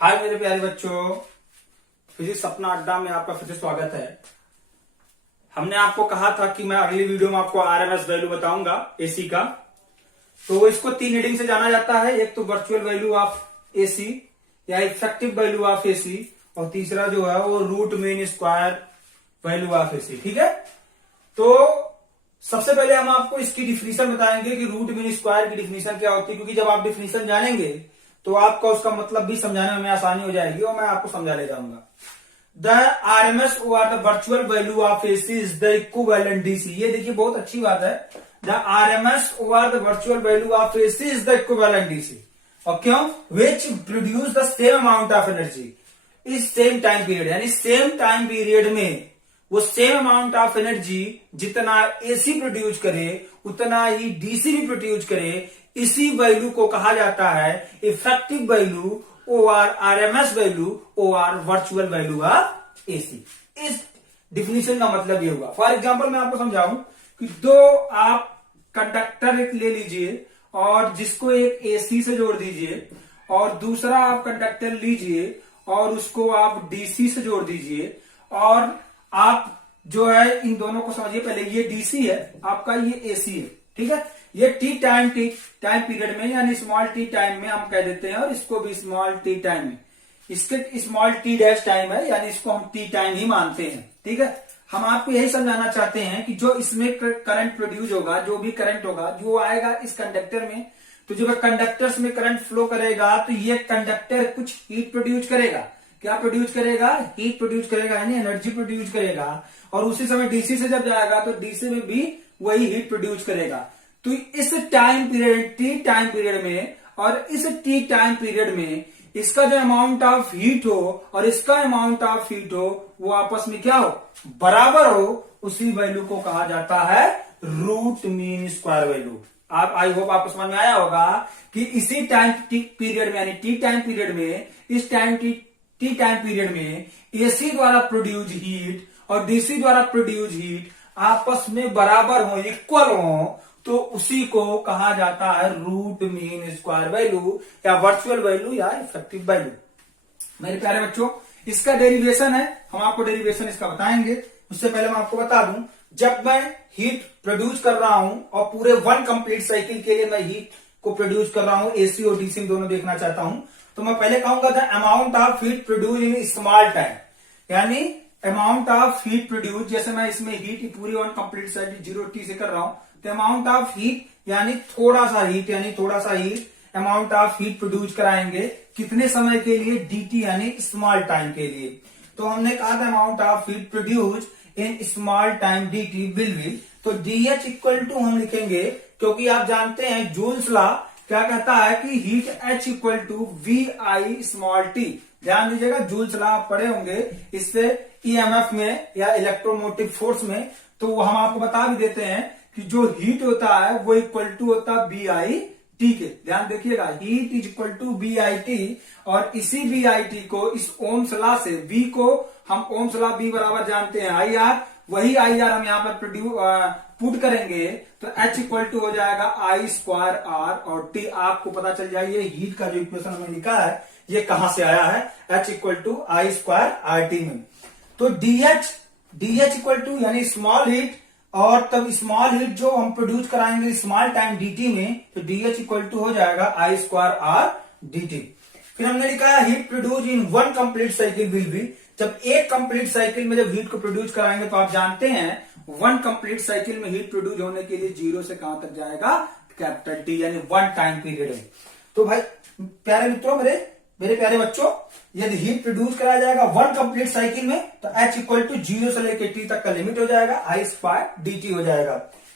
हाय मेरे प्यारे बच्चों, फिजिक्स अपना अड्डा में आपका फिर से स्वागत है। हमने आपको कहा था कि मैं अगली वीडियो में आपको आरएमएस वैल्यू बताऊंगा एसी का। तो इसको तीन रीडिंग से जाना जाता है, एक तो वर्चुअल वैल्यू ऑफ एसी या इफेक्टिव वैल्यू ऑफ एसी, और तीसरा जो है वो root mean square value of AC. ठीक है, तो सबसे पहले हम आपको इसकी डिफिनीशन बताएंगे कि रूट मीन स्क्वायर की डिफिनीशन क्या होती है, क्योंकि जब आप डिफिनीशन जानेंगे तो आपका उसका मतलब भी समझाने में आसानी हो जाएगी और मैं आपको समझा ले जाऊंगा। द आरएमएस और the virtual value of AC is the equivalent DC. ये देखिए बहुत अच्छी बात है। द आरएमएस और the virtual value of AC is the equivalent DC. और क्यों? विच produce the same amount of energy इस सेम टाइम पीरियड, यानी सेम टाइम पीरियड में वो सेम अमाउंट ऑफ एनर्जी जितना एसी प्रोड्यूस करे उतना ही डीसी भी प्रोड्यूस करे। इसी वैल्यू को कहा जाता है इफेक्टिव वैल्यू और आरएमएस वैल्यू और वर्चुअल वैल्यू ऑफ एसी। इस डिफिनीशन का मतलब ये होगा। फॉर एग्जांपल मैं आपको समझाऊं कि दो आप कंडक्टर एक ले लीजिए और जिसको एक एसी से जोड़ दीजिए, और दूसरा आप कंडक्टर लीजिए और उसको आप डीसी से जोड़ दीजिए, और आप जो है इन दोनों को समझिए। पहले ये डीसी है आपका, ये एसी है। ठीक है, ये टी टाइम पीरियड में यानी स्मॉल टी टाइम में हम कह देते हैं, और इसको भी स्मॉल टी टाइम में, इसके स्मॉल टी डैश टाइम है, यानी इसको हम टी टाइम ही मानते हैं। ठीक है, हम आपको यही समझाना चाहते हैं कि जो इसमें करंट प्रोड्यूस होगा, जो भी करंट होगा जो आएगा इस कंडक्टर में, तो जब कंडक्टर्स में करंट फ्लो करेगा तो ये कंडक्टर कुछ हीट प्रोड्यूस करेगा। क्या प्रोड्यूस करेगा? हीट प्रोड्यूस करेगा, यानी एनर्जी प्रोड्यूस करेगा। और उसी समय डीसी से जब जाएगा तो डीसी में भी वही हीट प्रोड्यूस करेगा। तो इस time period T time period में और इस टी टाइम पीरियड में इसका जो अमाउंट ऑफ हीट हो और इसका अमाउंट ऑफ हीट हो वो आपस में क्या हो? बराबर हो। उसी वैल्यू को कहा जाता है रूट मीन स्क्वायर वैल्यू। आप आई होप आपको समझ में आया होगा कि इसी टाइम पीरियड में, यानी टी टाइम पीरियड में, इस टाइम टी टाइम पीरियड में एसी द्वारा प्रोड्यूस हीट और डीसी द्वारा प्रोड्यूस हीट आपस में बराबर हो, इक्वल हो, तो उसी को कहा जाता है रूट मीन स्क्वायर वैल्यू या वर्चुअल वैल्यू या इफेक्टिव वैल्यू। मेरे प्यारे बच्चों, इसका डेरिवेशन है, हम आपको डेरिवेशन इसका बताएंगे। उससे पहले मैं आपको बता दूं, जब मैं हीट प्रोड्यूस कर रहा हूं और पूरे वन कंप्लीट साइकिल के लिए मैं हीट को प्रोड्यूस कर रहा हूं, एसी और डीसी दोनों देखना चाहता हूं, तो मैं पहले कहूंगा the amount of heat produce in small time, यानी अमाउंट ऑफ हीट प्रोड्यूस, जैसे मैं इसमें हीट पूरी वन कंप्लीट साइकिल 0t से कर रहा हूं, तो अमाउंट ऑफ हीट यानी थोड़ा सा heat, amount of heat produce कराएंगे कितने समय के लिए? dt यानी स्मॉल टाइम के लिए। तो हमने कहा था amount of heat produce in small time dt will be, तो dH इक्वल टू हम लिखेंगे, क्योंकि आप जानते हैं जूल्स लॉ क्या कहता है कि heat H equal to VI small t। ध्यान दीजिएगा, जूल्स लॉ आप पढ़े होंगे, इससे ईएमएफ में या इलेक्ट्रोमोटिव फोर्स में, तो हम आपको बता भी देते हैं कि जो हीट होता है वो इक्वल टू होता है BI/T के। ध्यान देखिएगा, heat is equal to BI/T, और इसी BI/T को इस ओम्स लॉ से, V को हम ओम्स लॉ B बराबर जानते हैं IR, वही IR हम यहाँ पर पुट करेंगे तो H इक्वल टू हो जाएगा I स्क्वायर R, और T आपको पता चल जाएगा हीट का जो इक्वेशन हमने लिखा है ये कहां से आया है, H equal to I square RT में। तो DH इक्वल टू यानी स्मॉल हीट, और तब स्मॉल हीट जो हम प्रोड्यूस कराएंगे स्मॉल टाइम dt में, तो DH इक्वल टू हो जाएगा I स्क्वायर R dt। फिर हमने लिखा है heat produce in one complete cycle will be, जब एक कंप्लीट साइकिल में जब हीट को प्रोड्यूस कराएंगे तो आप जानते हैं वन कंप्लीट साइकिल में हीट प्रोड्यूस होने के लिए 0 से कहां तक जाएगा? कैपिटल T, यानी वन टाइम पीरियड है। तो भाई प्यारे मित्रों, मेरे प्यारे बच्चों, यदि हीट प्रोड्यूस कराया जाएगा वन कंप्लीट साइकिल में तो H इक्वल टू 0 से लेकर T तक का लिमिट हो जाएगा, I स्क्वायर dt हो जाएगा।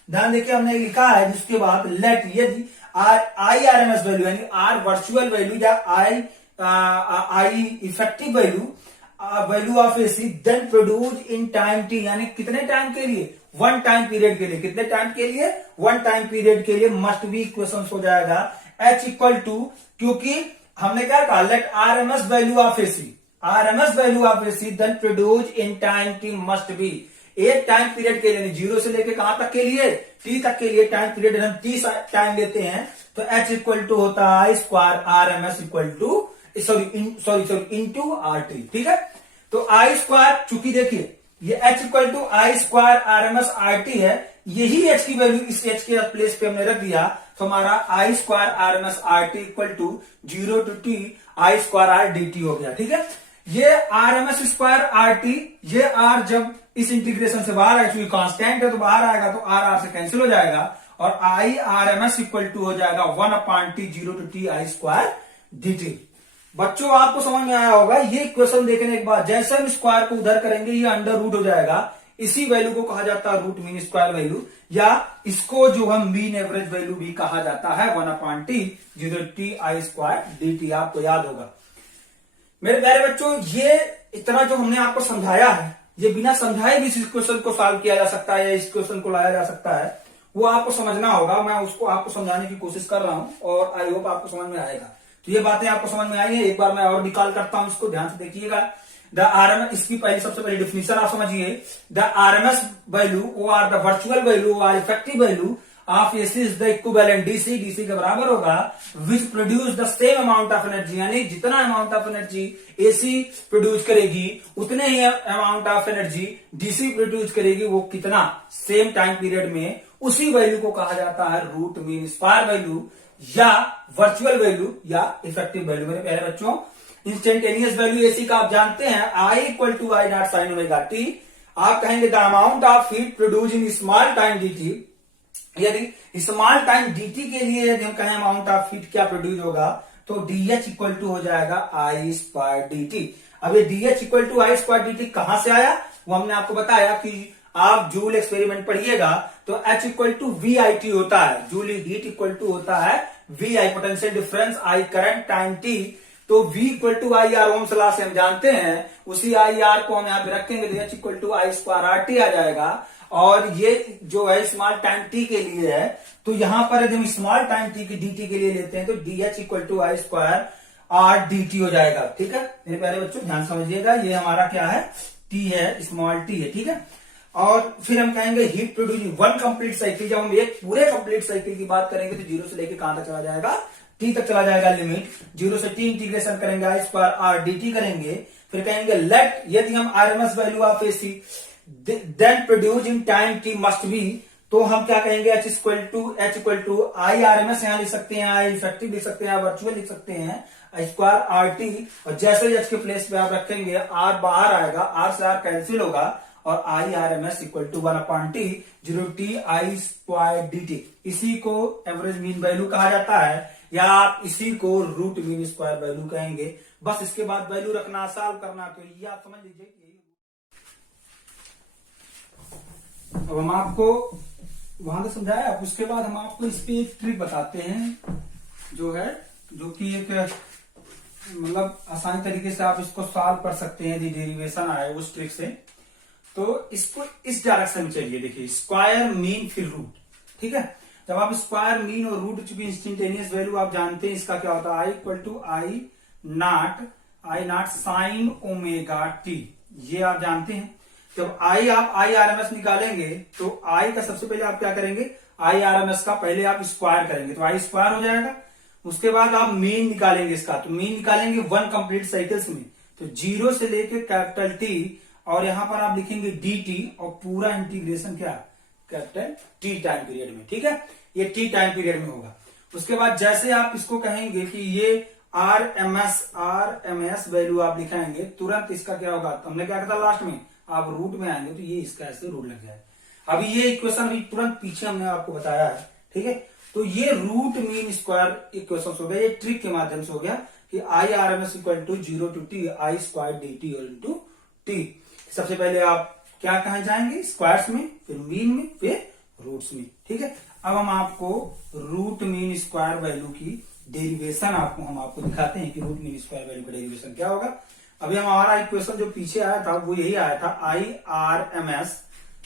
ध्यान देखिए, हमने लिखा है जिसके बाद लेट यदि I आरएमएस वैल्यू यानी R वर्चुअल वैल्यू या I effective value of AC then produce in time t, यानी कितने टाइम के लिए? वन टाइम पीरियड के लिए। कितने टाइम के लिए? वन टाइम पीरियड के लिए मस्ट बी इक्वेशन हो जाएगा H इक्वल टू, क्योंकि हमने क्या कहा, let RMS value of AC then produce in time t must be, एक टाइम पीरियड के लिए, 0 से लेके कहां तक के लिए? T तक के लिए टाइम पीरियड हम 30 टाइम लेते हैं, तो H इक्वल टू होता है I square RMS equal to sorry into R T, ठीक है। तो आई स्क्वायर, चूंकि देखिए ये h equal to I square RMS RT है, यही h की वैल्यू इस h के प्लेस पे हमने रख दिया, तो हमारा I square RMS RT equal to 0 to t I square R dt हो गया, ठीक है। ये RMS स्क्वायर RT, ये R जब इस इंटीग्रेशन से बाहर आएगा, क्योंकि कांस्टेंट है तो बाहर आएगा, तो R से कैंसिल हो जाएगा और आई RMS इक्वल टू हो जाएगा 1/t 0 to t I square dt। बच्चों आपको समझ में आया होगा, ये क्वेश्चन देखने के बाद जैसे हम स्क्वायर को उधर करेंगे ये अंडर रूट हो जाएगा, इसी वैल्यू को कहा जाता है रूट मीन स्क्वायर वैल्यू, या इसको जो हम मीन एवरेज वैल्यू भी कहा जाता है 1/t 0 t I square dt, आपको याद होगा। मेरे प्यारे बच्चों, ये इतना जो हमने आपको समझाया है, ये बिना समझाए भी इस क्वेश्चन को सॉल्व किया जा सकता है या इस क्वेश्चन को लाया जा सकता है, वो आपको समझना होगा। मैं उसको आपको समझाने की कोशिश कर रहा हूं और आई होप आपको समझ में आएगा। तो ये बातें आपको समझ में आई है, एक बार मैं और निकाल करता हूं, इसको ध्यान से देखिएगा। द RMS, इसकी पहले सबसे पहले डिफिनेशन आप समझिए। द RMS वैल्यू वो आर द वर्चुअल वैल्यू और effective value of AC is the equivalent DC, DC के बराबर होगा, which produce the same amount of energy, यानी जितना amount of energy AC produce करेगी उतने ही amount of energy DC produce करेगी, वो कितना सेम टाइम पीरियड में, उसी वैल्यू को कहा जाता है रूट मीन स्क्वायर वैल्यू या वर्चुअल वैल्यू या इफेक्टिव वैल्यू। मेरे प्यारे बच्चों, इंस्टेंटेनियस वैल्यू एसी का आप जानते हैं, I equal to I not sine omega t. आप कहेंगे the amount of heat produce in small time dt, यदि स्मॉल टाइम dt के लिए यदि हम कहें अमाउंट ऑफ हीट क्या प्रोड्यूस होगा, तो dH इक्वल टू हो जाएगा आई स्क्वायर dt। अब ये dH equal to I square dt कहां से आया, वो हमने आपको बताया कि आप जूल एक्सपेरिमेंट पढ़िएगा तो H इक्वल टू VIT होता है, जूल हीट इक्वल टू होता है VI, potential difference, I current, time T। तो V equal to I R, ohm's law से हम जानते हैं, उसी आई आर को हम यहाँ पे रखेंगे तो H equal to I square RT आ जाएगा। और ये जो है स्मॉल टाइम T के लिए है, तो यहां पर यदि हम स्मॉल टाइम T की dt के लिए लेते हैं तो DH equal to I square R dt हो जाएगा, ठीक है। मेरे प्यारे बच्चों ध्यान समझिएगा, ये हमारा क्या है, T है, स्मॉल t है, ठीक है। और फिर हम कहेंगे heat producing one complete cycle, जब हम एक पूरे कंप्लीट साइकिल की बात करेंगे तो 0 से लेके कहां तक चला जाएगा, t तक चला जाएगा लिमिट, 0 से t इंटीग्रेशन करेंगे, आई स्क्वायर R dt करेंगे। फिर कहेंगे लेट, यदि हम RMS value of AC then produce in time t must be, तो हम क्या कहेंगे, H equal to I RMS यहां लिख सकते हैं, आई इफेक्टिव लिख सकते हैं, वर्चुअल लिख सकते हैं, स्क्वायर RT। और जैसे ही H के प्लेस पे आप रखेंगे R बाहर आएगा, R से R कैंसिल होगा और I RMS equal to 1/t 0 t I square dt। इसी को एवरेज मीन वैल्यू कहा जाता है, या आप इसी को रूट मीन स्क्वायर वैल्यू कहेंगे। बस इसके बाद वैल्यू रखना, सॉल्व करना, तो ये आप समझ लीजिए। अब हम आपको वहां तक समझाया, उसके बाद हम आपको इस पे एक ट्रिक बताते हैं, जो कि एक मतलब आसानी तरीके से आप इसको सॉल्व कर सकते हैं, यदि डेरिवेशन आए उस ट्रिक से। तो इसको इस डायरेक्शन में चलिए, देखिए स्क्वायर मीन फिर रूट, ठीक है। जब आप स्क्वायर मीन और रूट, चूंकि इंस्टेंटेनियस वैल्यू आप जानते हैं, इसका क्या होता है, I equal to I not sine omega t, ये आप जानते हैं। जब आप आई RMS निकालेंगे तो आई का सबसे पहले आप क्या करेंगे, आई RMS का पहले आप स्क्वायर करेंगे तो आई स्क्वायर हो जाएगा। उसके बाद आप मीन निकालेंगे इसका, तो मीन निकालेंगे वन कंप्लीट साइकिल्स में, तो 0 से लेके कैपिटल T, और यहां पर आप लिखेंगे dt और पूरा इंटीग्रेशन क्या, कैपिटल T टाइम पीरियड में, ठीक है। ये T टाइम पीरियड में होगा। उसके बाद जैसे आप इसको कहेंगे कि ये RMS वैल्यू आप लिखाएंगे, तुरंत इसका क्या होगा, हमने क्या कहा था लास्ट में, आप रूट में आएंगे तो ये इसका ऐसे रूट लग जाएगा। अभी ये इक्वेशन अभी तुरंत पीछे हमने आपको बताया है, ठीक है। तो ये रूट मीन स्क्वायर इक्वेशन हो गया, ये ट्रिक के माध्यम से हो गया कि I RMS equal to 0 to t I square dt into t। सबसे पहले आप क्या कहे जाएंगे, स्क्वायर्स में, फिर मीन में, फिर रूट्स में, ठीक है। अब हम आपको रूट मीन स्क्वायर वैल्यू की डेरिवेशन हम आपको दिखाते हैं कि रूट मीन स्क्वायर वैल्यू का डेरिवेशन क्या होगा। अभी हमारा इक्वेशन जो पीछे आया था वो यही आया था, आई RMS,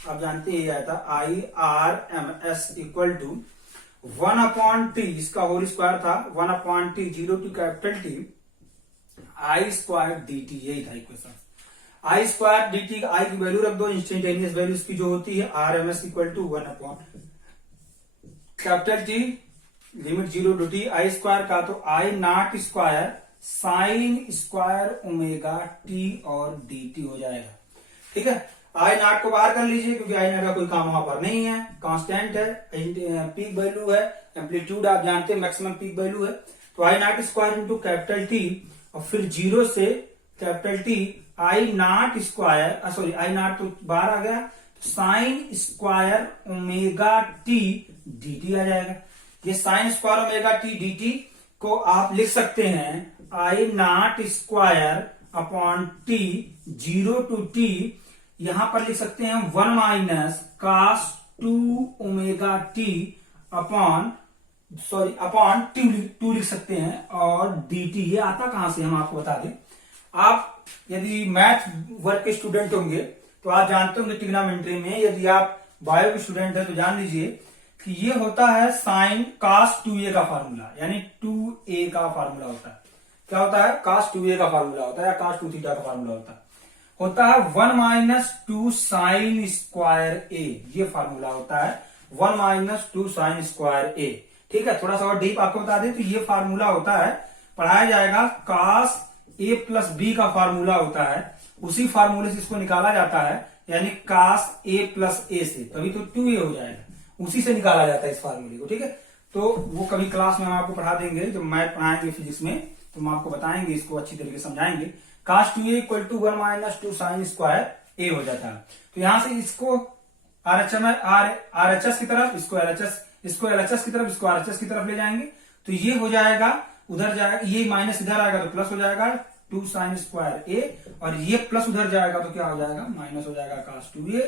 आप जानते हैं यही आया था, आई RMS इक्वल टू 1/t, इसका होल स्क्वायर था, 1/t 0 to capital T I square dt, यही था equation. I square dt, I की वैल्यू रख दो, इंस्टेंटेनियस वैल्यू इसकी जो होती है RMS इक्वल टू 1/कैपिटल T limit 0 to t I square का, तो I not square sine square omega t और डी टी हो जाएगा। ठीक है, आई नॉट को बाहर कर लीजिए क्योंकि आई नॉट का कोई काम वहां पर नहीं है, कांस्टेंट है, पीक वैल्यू है, एम्पलीट्यूड आप जानते हैं मैक्सिमम पीक वैल्यू है। तो I not square into capital t और फिर 0 से capital t I not square, sorry I naught तो बाहर आ गया, तो sine square omega t d t आ जाएगा। ये sine square omega t d t को आप लिख सकते हैं I not square upon t 0 to t, यहां पर लिख सकते हैं 1 minus cos 2 omega t upon two लिख सकते हैं, और डी टी ये आता कहां से हम आपको बता दें। आप यदि मैथ वर्ग के स्टूडेंट होंगे तो आप जानते होंगे ट्रिग्नोमेट्री में, यदि आप बायो के स्टूडेंट है तो जान लीजिए कि ये होता है साइन कास 2a का फार्मूला, यानी 2a का फार्मूला होता है। क्या होता है? कास 2a का फार्मूला होता है, या कास 2 थीटा का फार्मूला होता है 1 माइनस 2 साइन स्क्वायर ए, ये फार्मूला होता है 1 माइनस 2 साइन स्क्वायर ए। ठीक है, थोड़ा सा और डीप आपको बता दें तो ये फार्मूला होता है, पढ़ाया जाएगा कास ए प्लस बी का फार्मूला होता है, उसी फार्मूले से इसको निकाला जाता है, यानी कास ए प्लस ए से, तभी तो 2a हो जाएगा, उसी से निकाला जाता है इस फार्मूले को। ठीक है, तो वो कभी क्लास में हम आपको पढ़ा देंगे, जब मैथ पढ़ाएंगे फिजिक्स में तो हम आपको बताएंगे, इसको अच्छी तरीके से समझाएंगे। Cos 2a equal to 1 minus 2 sine square a हो जाता है। तो यहां से इसको आरएचएस की तरफ, इसको एलएचएस की तरफ, इसको आरएचएस की तरफ ले जाएंगे, तो ये हो जाएगा, उधर जाएगा, ये माइनस इधर आएगा तो प्लस हो जाएगा 2 साइन स्क्वायर ए, और ये प्लस उधर जाएगा तो क्या हो जाएगा, माइनस हो जाएगा कास 2a,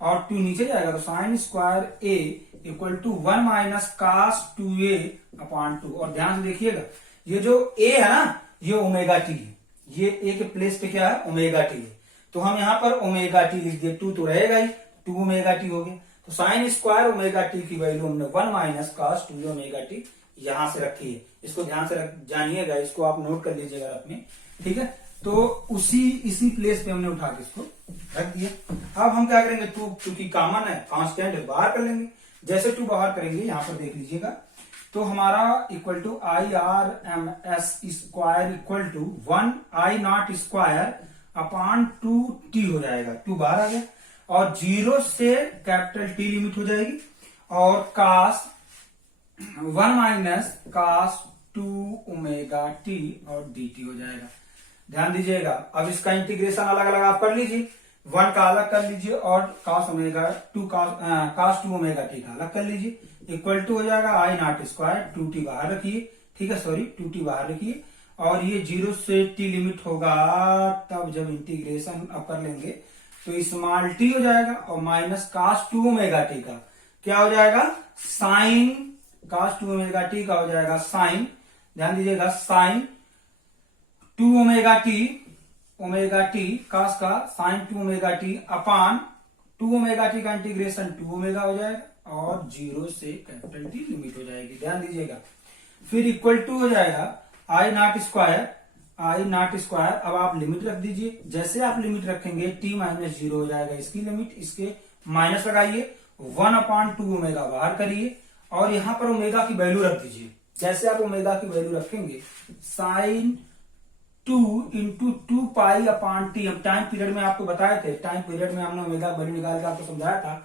और 2 नीचे जाएगा तो sine square A equal to 1 minus cos 2a upon 2। और ध्यान से देखिएगा, ये जो a है ना, ये ओमेगा टी है, ये a के प्लेस पे क्या है, ओमेगा टी है, तो हम यहां पर ओमेगा टी लिख दिए, 2 तो रहेगा ही, 2 ओमेगा टी हो गया। तो साइन स्क्वायर ओमेगा टी की वैल्यू हमने 1 माइनस कास 2 ओमेगा टी यहां से रखी है, इसको ध्यान से जानिएगा, इसको आप नोट कर लीजिएगा अपने। ठीक है, तो इसी प्लेस पे हमने उठा के इसको रख दिया। अब हम क्या करेंगे, 2 क्योंकि कॉमन है, कांस्टेंट है, बाहर कर लेंगे। जैसे 2 बाहर करेंगे, यहां पर देख लीजिएगा, तो हमारा equal to I R M S square equal to 1 I not square upon 2 T हो जाएगा, 2 बाहर आ गया, और 0 से कैपिटल टी लिमिट हो जाएगी, और कास 1 माइनस कास 2 ओमेगा टी और डी टी हो जाएगा। ध्यान दीजिएगा, अब इसका इंटीग्रेशन अलग अलग आप कर लीजिए, 1 का अलग कर लीजिए और कास 2 ओमेगा टी का अलग कर लीजिए, इक्वल टू हो जाएगा आई नॉट स्क्वायर 2t बाहर रखिए। ठीक है, सॉरी 2t बाहर रखिए, और ये 0 से t लिमिट होगा, तब जब इंटीग्रेशन अब कर लेंगे तो स्मॉल t हो जाएगा, और माइनस कास 2 ओमेगा टी का क्या हो जाएगा, साइन कास 2 ओमेगा टी का हो जाएगा साइन, ध्यान दीजिएगा, साइन 2 ओमेगा टी कास का sign 2 omega T upon 2 omega T का इंटीग्रेशन 2 ओमेगा हो जाएगा, और 0 से कैपिटल टी लिमिट हो जाएगी। ध्यान दीजिएगा, फिर इक्वल टू हो जाएगा आई नॉट स्क्वायर। अब आप लिमिट रख दीजिए, जैसे आप लिमिट रखेंगे t माइनस 0 हो जाएगा इसकी लिमिट, इसके माइनस लगाइए, 1 अपॉन 2 ओमेगा बाहर करिए, और यहां पर ओमेगा की वैल्यू रख दीजिए। जैसे आप ओमेगा की वैल्यू रखेंगे, sine 2 into 2 pi upon T, हम टाइम पीरियड में आपको बताए थे, टाइम पीरियड में हमने ओमेगा वैल्यू निकाल के आपको समझाया था।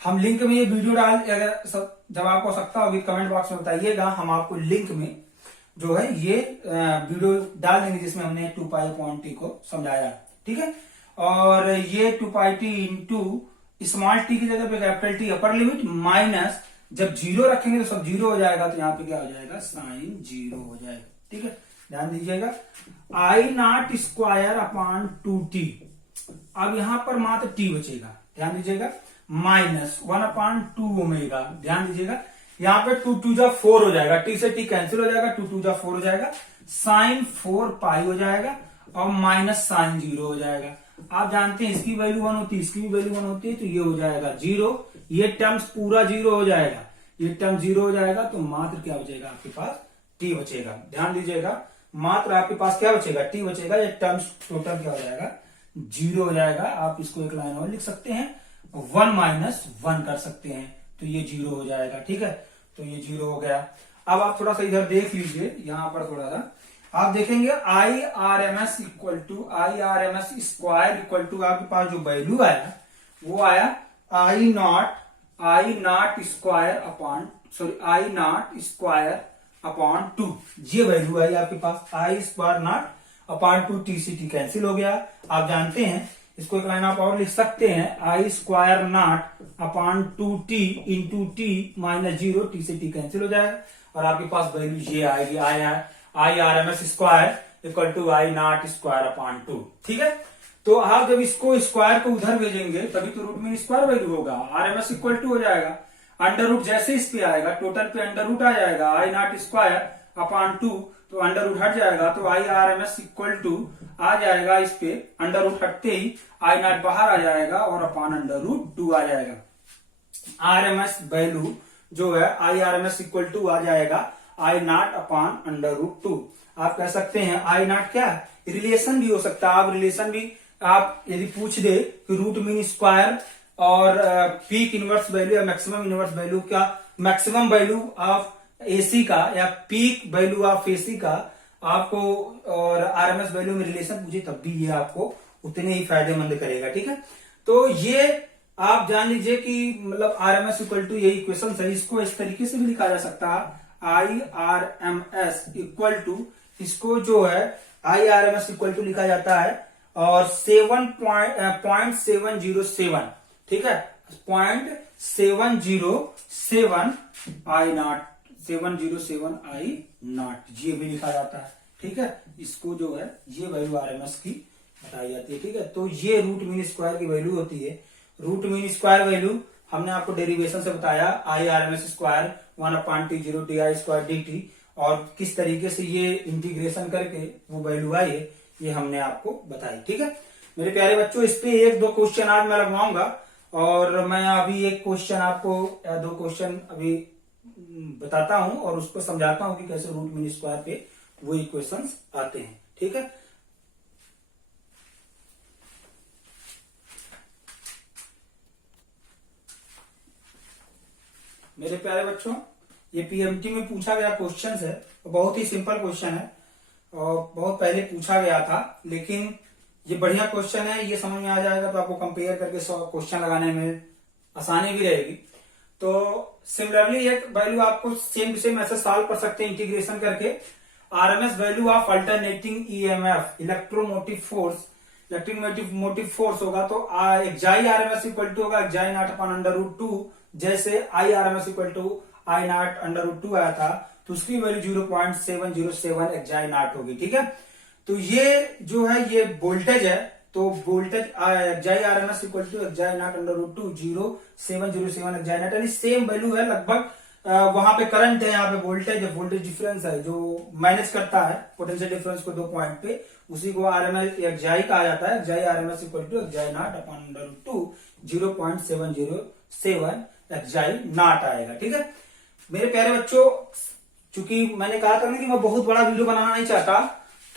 हम लिंक में ये वीडियो जब आपको आवश्यकता होगी कमेंट बॉक्स में बताइएगा, हम आपको लिंक में जो है ये वीडियो डाल देंगे जिसमें हमने 2 पाई अपॉन टी को समझाया। ठीक है, और ये 2 pi T into small T की जगह पे capital T upper limit, minus जब 0 रखेंगे तो सब 0 हो जाएगा, तो यहाँ पे क्या हो जाएगा, साइन 0 हो जाएगा। ठीक है, ध्यान दीजिएगा, आई नॉट स्क्वायर अपॉन 2t, अब यहां पर मात्र t बचेगा, ध्यान दीजिएगा, माइनस 1 अपॉन 2 ओमेगा, ध्यान दीजिएगा, यहाँ पे 2 2 जा 4 हो जाएगा, t से t कैंसिल हो जाएगा, 2 2 जा 4 हो जाएगा, साइन 4 पाई हो जाएगा, और माइनस साइन 0 हो जाएगा। आप जानते हैं इसकी वैल्यू 1 होती है, इसकी भी वैल्यू 1 होती है, तो ये हो जाएगा 0, ये टर्म्स पूरा 0 हो जाएगा, ये टर्म 0 हो जाएगा, तो मात्र क्या बचेगा आपके पास, t बचेगा। ध्यान दीजिएगा, मात्र आपके पास क्या बचेगा, t बचेगा, ये टर्म्स टोटल क्या हो जाएगा, 0 हो जाएगा। आप इसको एक लाइन और लिख सकते हैं, 1 माइनस 1 कर सकते हैं, तो ये 0 हो जाएगा। ठीक है, तो ये 0 हो गया। अब आप थोड़ा सा इधर देख लीजिए, यहां पर थोड़ा सा आप देखेंगे I R M S equal to square equal to आपके पास जो वैल्यू आया वो आया आई नॉट स्क्वायर अपॉन 2। ये वैल्यू आई आपके पास I square naught upon 2, t सी टी कैंसिल हो गया। आप जानते हैं इसको एक लाइन आप और लिख सकते हैं, I square naught upon 2t into t minus 0, t से टी कैंसिल हो जाएगा और आपके पास वैल्यू ये आएगी I R M S square equal to I not square upon 2। ठीक है, तो आप जब इसको स्क्वायर को उधर भेजेंगे तभी तो रूट मीन स्क्वायर वैल्यू होगा, R M S equal to हो जाएगा। अंडर रूट जैसे इस पे आएगा टोटल पे अंडर रूट आ जाएगा, आई नॉट स्क्वायर अपॉन 2 तो अंडर रूट हट जाएगा, तो I R M S equal to आ जाएगा इस पे अंडर रूट हटते ही आई नॉट बाहर आ जाएगा और अपॉन अंडर रूट 2 आ जाएगा। आर एम एस वैल्यू जो है I R M S equal to आ जाएगा I naught upon under root 2। आप कह सकते हैं आई नॉट क्या है, रिलेशन भी हो सकता है। आप रिलेशन भी आप यदि पूछ दे कि रूट मीन स्क्वायर और पीक इनवर्स वैल्यू या मैक्सिमम इनवर्स वैल्यू क्या, मैक्सिमम वैल्यू ऑफ एसी का या पीक वैल्यू ऑफ एसी का आपको और आरएमएस वैल्यू में रिलेशन पूछे तब भी ये आपको उतने ही फायदेमंद करेगा। ठीक है, तो ये आप जान लीजिए कि मतलब आरएमएस इक्वल टू ये इक्वेशन है, इसको इस तरीके से भी लिखा जा सकता है I R M S equal to, इसको जो है I R M S equal to लिखा जाता है और 7.707, ठीक है, 0.707 आई नॉट 707 आई नॉट ये भी लिखा जाता है। ठीक है, इसको जो है ये वैल्यू आरएमएस की बताई जाती है। ठीक है, तो ये रूट मीन स्क्वायर की वैल्यू होती है। रूट मीन स्क्वायर वैल्यू हमने आपको डेरिवेशन से बताया, I RMS square 1/T0 d I square d t, और किस तरीके से ये इंटीग्रेशन करके वो वैल्यू आई है ये हमने आपको बताई। ठीक है मेरे प्यारे बच्चों, इस पे 1-2 क्वेश्चन आज मैं लगवाऊंगा और मैं अभी एक क्वेश्चन आपको या 2 क्वेश्चन अभी बताता हूं और उसको समझाता हूं कि कैसे रूट मीन स्क्वायर पे वो इक्वेशंस आते हैं। ठीक है, मेरे प्यारे बच्चों, ये पीएमटी में पूछा गया क्वेश्चन है, बहुत ही सिंपल क्वेश्चन है और बहुत पहले पूछा गया था, लेकिन ये बढ़िया क्वेश्चन है। ये समझ में आ जाएगा तो आपको कंपेयर करके क्वेश्चन लगाने में आसानी भी रहेगी। तो सिमिलरली एक वैल्यू आपको सेम टू सेम ऐसे सॉल्व कर सकते हैं इंटीग्रेशन करके। RMS value of alternating EMF electromotive force होगा तो एक्साई आरएमएस इक्वल टू होगा xi not upon under root 2। जैसे I RMS equal to I naught under root 2 आया था तो उसकी वैल्यू 0.707 एक्साई नॉट होगी। ठीक है, तो ये जो है ये वोल्टेज है, तो वोल्टेज एक्साई आरएमएस इक्वल टू एक्साई नॉट अंडर रूट 2 0.707 एक्साई नॉट, यानी सेम वैल्यू है लगभग। वहां पे करंट है, यहाँ पे वोल्टेज है, वोल्टेज डिफरेंस है जो मैनेज करता है पोटेंशियल डिफरेंस को 2 पॉइंट पे, उसी को आरएमएस एक्साई कहा जाता है। एक्साई आरएमएस इक्वल टू एक्साई नॉट अपॉन अंडर रूट 2 0.707 एक्साई नॉट आएगा। ठीक है मेरे प्यारे बच्चों, चूंकि मैंने कहा था ना कि मैं बहुत बड़ा वीडियो बनाना नहीं चाहता,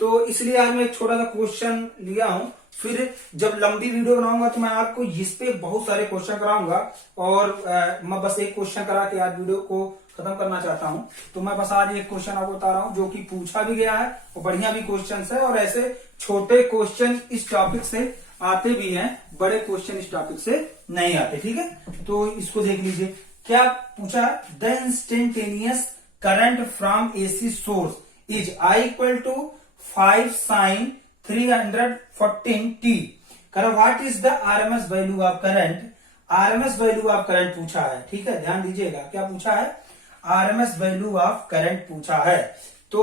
तो इसलिए आज मैं एक छोटा सा क्वेश्चन लिया हूं। फिर जब लंबी वीडियो बनाऊंगा तो मैं आपको इस पे बहुत सारे क्वेश्चन कराऊंगा और मैं बस एक क्वेश्चन करा के आज वीडियो को खत्म करना चाहता हूं। तो मैं बस आज एक क्वेश्चन आपको बता रहा हूं जो कि पूछा भी गया है और बढ़िया भी क्वेश्चन है, और ऐसे छोटे क्वेश्चन इस टॉपिक से आते भी हैं, बड़े क्वेश्चन इस टॉपिक से नहीं आते। ठीक है, तो इसको देख लीजिए क्या पूछा। The instantaneous current from AC source is I equal to 5 sin 314 t। What is the RMS value of current. RMS value of current पूछा है। ठीक है, ध्यान दीजिएगा क्या पूछा है, आरएमएस वैल्यू ऑफ करंट पूछा है। तो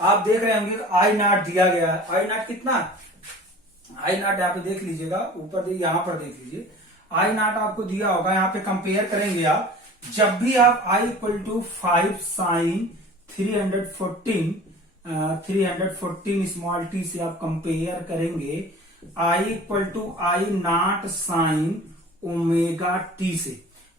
आप देख रहे होंगे आई नॉट दिया गया है, आई नॉट कितना, आई नॉट यहाँ पे देख लीजिएगा, ऊपर यहां पर देख लीजिए आई नॉट आपको दिया होगा। यहाँ पे कंपेयर करेंगे आप, जब भी आप I equal to 5 sin 314 small t से आप कंपेयर करेंगे I equal to I not sine omega T से,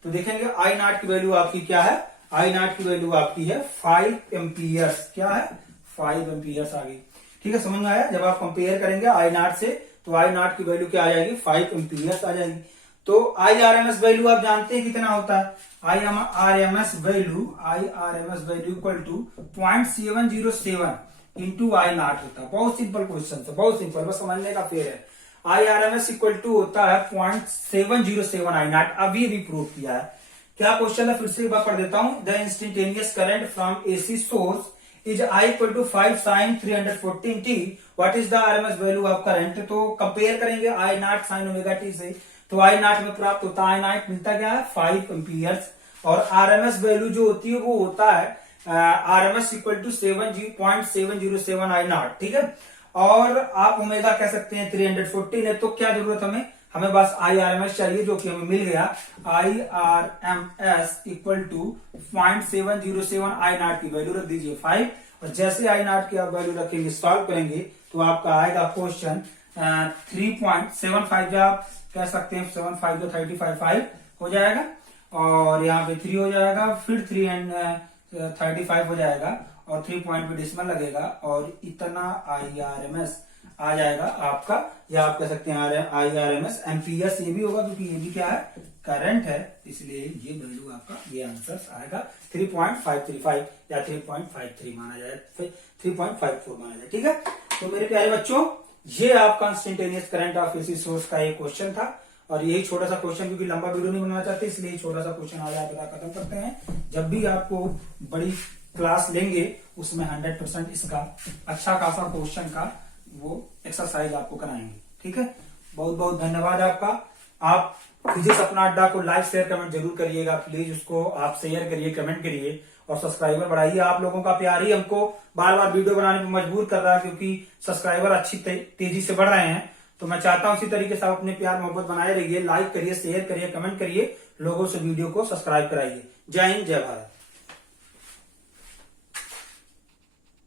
तो देखेंगे आई नॉट की वैल्यू आपकी क्या है, आई नॉट की वैल्यू आपकी है 5 एम्पियर्स। क्या है, 5 एम्पियर्स आ गई। ठीक है, समझ में आया। जब आप कंपेयर करेंगे आई नॉट से तो आई नॉट की वैल्यू क्या आ जाएगी, 5 एम्पियर्स आ जाएगी। तो आई आरएमएस वैल्यू आप जानते हैं कितना होता है, I RMS value equal to 0.707 into I naught होता है। बहुत सिंपल क्वेश्चन है, बहुत सिंपल, बस समझने का फेर है। I R M S equal to होता है 0.707 आई नॉट। अभी भी प्रूव किया है। क्या क्वेश्चन है, फिर से एक बार पढ़ देता हूं। The instantaneous current from AC source is I equal to 5 sin 314 t। What is the RMS value of current. तो कंपेयर करेंगे I not sine omega T से, तो आई नॉट में प्राप्त होता है, आई नॉट मिलता क्या है 5 एम्पियर्स, और आरएमएस वैल्यू जो होती है वो होता है RMS equal to 0.707 I not. ठीक है, और आप ओमेगा कह सकते हैं 314 है। तो क्या जरूरत हमें बस आई आर एम एस चाहिए, जो कि हमें मिल गया। I R M S equal to 0.707 I not की वैल्यू रख दीजिए 5, और जैसे आई नॉट की आप वैल्यू रखेंगे, सॉल्व करेंगे, तो आपका आएगा क्वेश्चन 3.75 आप कह सकते हैं, 75 तो 35 हो जाएगा, और यहाँ पे 3 हो जाएगा, फिर 3 एंड 35 हो जाएगा, और 3 पॉइंट पे डिसमल लगेगा, और इतना आई आर एम एस आ जाएगा आपका, या आप कह सकते हैं I R M S amperes ये भी होगा, क्योंकि ये भी क्या है करंट है, इसलिए ये वैल्यू आपका, ये आंसर आएगा 3.535 या 3.53 माना जाए, 3.54 माना जाए। ठीक है, तो मेरे प्यारे बच्चों, ये आपका instantaneous current of AC source का एक क्वेश्चन था, और यही छोटा सा क्वेश्चन, क्योंकि लंबा वीडियो नहीं बनाना चाहते, इसलिए छोटा सा क्वेश्चन आज आप खत्म करते हैं। जब भी आपको बड़ी क्लास लेंगे उसमें 100% इसका अच्छा खासा क्वेश्चन का वो एक्सरसाइज आपको कराएंगे। ठीक है, बहुत बहुत धन्यवाद आपका। आप फिजिक्स अपना अड्डा को लाइक शेयर कमेंट जरूर करिएगा, प्लीज उसको आप शेयर करिए, कमेंट करिए, और सब्सक्राइबर बढ़ाइए। आप लोगों का प्यार ही हमको बार बार वीडियो बनाने पर मजबूर कर रहा है, क्योंकि सब्सक्राइबर अच्छी तेजी से बढ़ रहे हैं। तो मैं चाहता हूं इसी तरीके से आप अपने प्यार मोहब्बत बनाए रहिए, लाइक करिए, शेयर करिए, कमेंट करिए, लोगों से वीडियो को सब्सक्राइब कराइए। जय हिंद, जय भारत।